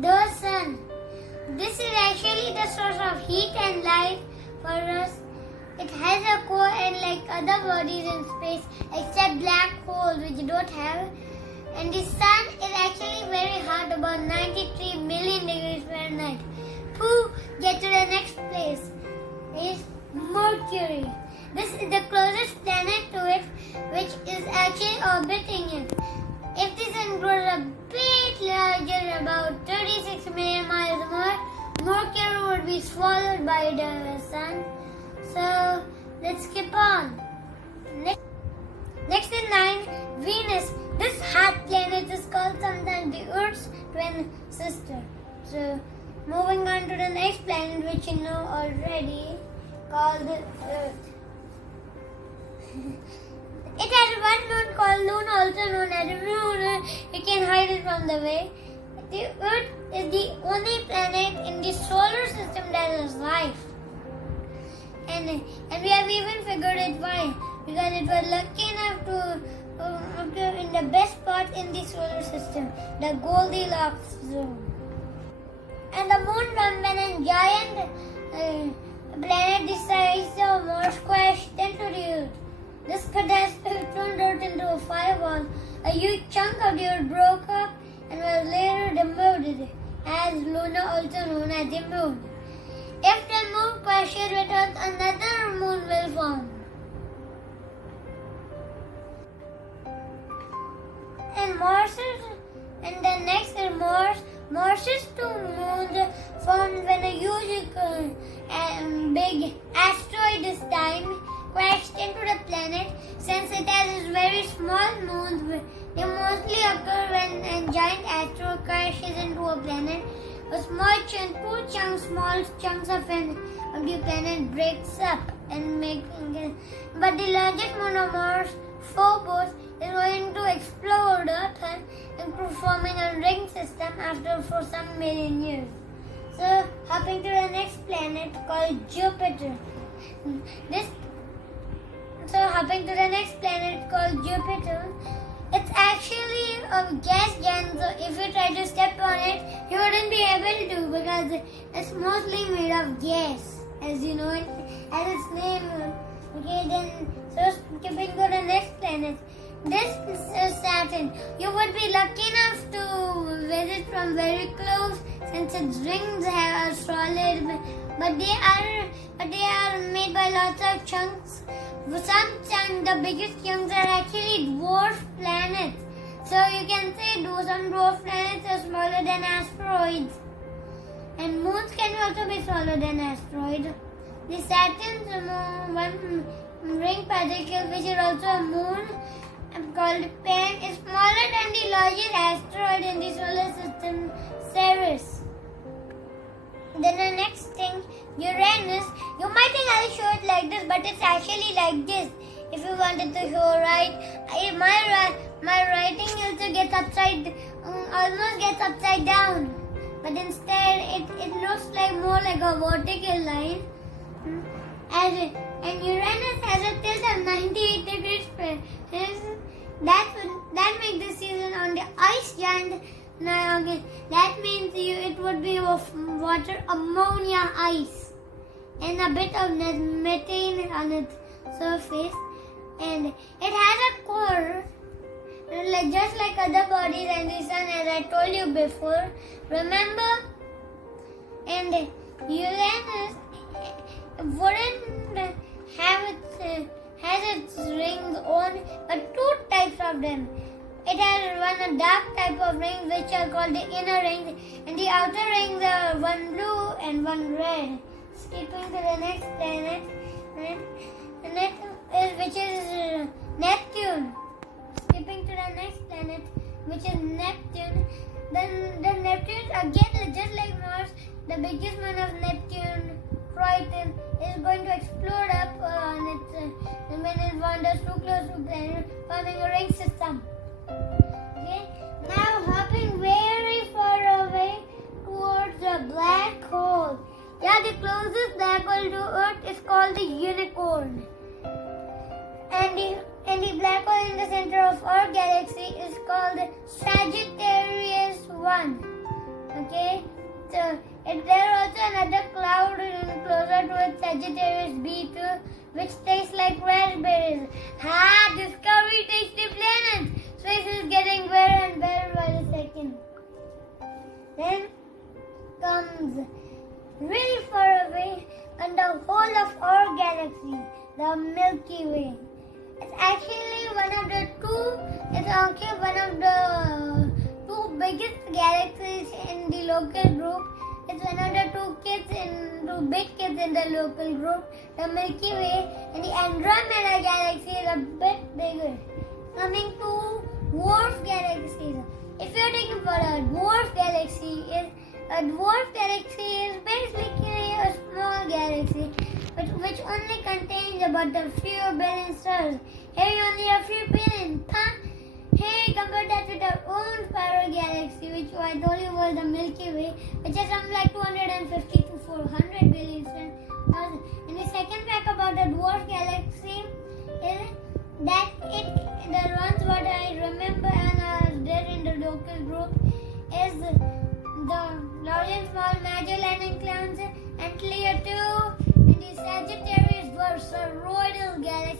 The sun. This is actually the source of heat and light for us. It has a core and like other bodies in space except black holes which don't have. And the sun is actually very hot, about 93 million degrees Fahrenheit. Get to the next place. Is Mercury. This is the closest planet to it, which is actually orbiting it. If the sun grows a bit larger, about 36 million miles more, Mercury would be swallowed by the sun. So let's skip on. Next in line, Venus. This hot planet is called sometimes the Earth's twin sister. So moving on to the next planet, which you know already, called Earth. It has one moon called Luna, also known as the moon. You can hide it from the way. The Earth is the only planet in the solar system that has life. And we have even figured it why. Because it was lucky enough to in the best spot in the solar system, the Goldilocks zone. And the moon, when a giant planet the size of Mars crashed into the Earth. This catastrophe turned Earth into a fireball. A huge chunk of the Earth broke up and was later demoted as Luna, also known as the moon. If the moon crashes with Earth, another moon will form. And the next is Mars. Mars's two moons formed when a huge big asteroid this time crashed into the planet. Since it has very small moons, they mostly occur when a giant asteroid crashes into a planet. A small small chunks of the planet breaks up and making it. But the largest moon of Mars, Phobos, is going to explode Earth and forming a ring system for some million years. So, hopping to the next planet called Jupiter. It's actually a gas giant, so if you try to step on it, you wouldn't be able to because it's mostly made of gas, as you know, as its name. Okay, then, so skipping to the next planet. This is Saturn. You would be lucky enough to visit from very close since its rings are solid, but they are made by lots of chunks. The biggest chunks are actually dwarf planets. So you can say some dwarf planets are smaller than asteroids. And moons can also be smaller than asteroids. The Saturn's one ring particle, which is also a moon, called Pan, is smaller than the largest asteroid in the solar system, Ceres. Then the next thing, Uranus. You might think I'll show it like this, but it's actually like this. If you wanted to show right, my writing also gets almost gets upside down. But instead, it looks like more like a vertical line. And Uranus has a tilt of 98 degrees. That makes the season on the ice giant. Now again, that means it would be of water, ammonia ice, and a bit of methane on its surface. And it has a core, just like other bodies and the sun, as I told you before. Remember? And Uranus wouldn't has its rings on, but two types of them. It has a dark type of ring which are called the inner rings, and the outer rings are one blue and one red. Skipping to the next planet, which is Neptune. Skipping to the next planet, which is Neptune. Then the Neptune, again just like Mars, the biggest one of Neptune, Triton, is going to explode up on its when it wanders too close to the planet, forming a ring system. Okay, now hopping very far away towards the black hole. Yeah, the closest black hole to Earth is called the unicorn. And the black hole in the center of our galaxy is called Sagittarius 1. Okay, so there are also another cloud closer to it, Sagittarius B2, which tastes like raspberries. Ha! Discovery tasty planets. Space is getting better and better by the second. Then comes really far away and the whole of our galaxy, the Milky Way. It's actually one of the two biggest galaxies in the local group. It's one of the two big kids in the local group, the Milky Way, and the Andromeda galaxy is a bit bigger. Coming to Dwarf Galaxies. If you're taking for a Dwarf Galaxy, is basically a small galaxy which only contains about a few billion stars. Here you only have a few billion. Hey, compare that with our own spiral galaxy, which I told you was the Milky Way, which is something like 250 to 400 billion stars. And the second fact about the Dwarf Galaxy is that the ones what I remember and I was there in the local group is the large and small Magellan Clouds and Clear 2 and the Sagittarius Dwarf Toroidal Galaxy.